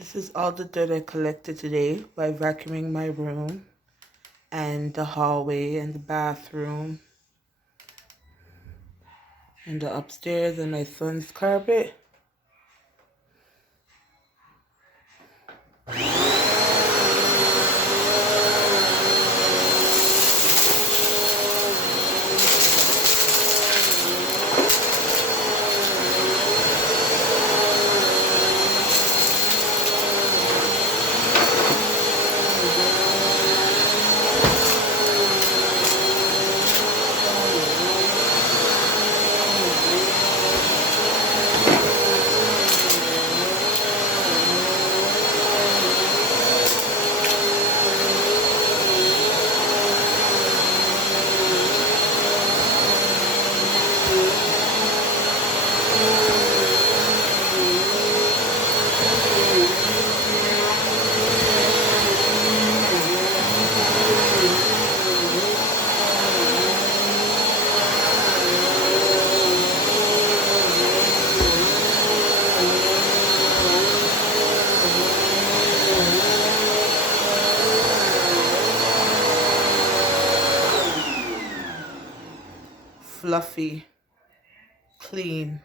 This is all the dirt I collected today by vacuuming my room and the hallway and the bathroom and the upstairs and my son's carpet. Fluffy, clean.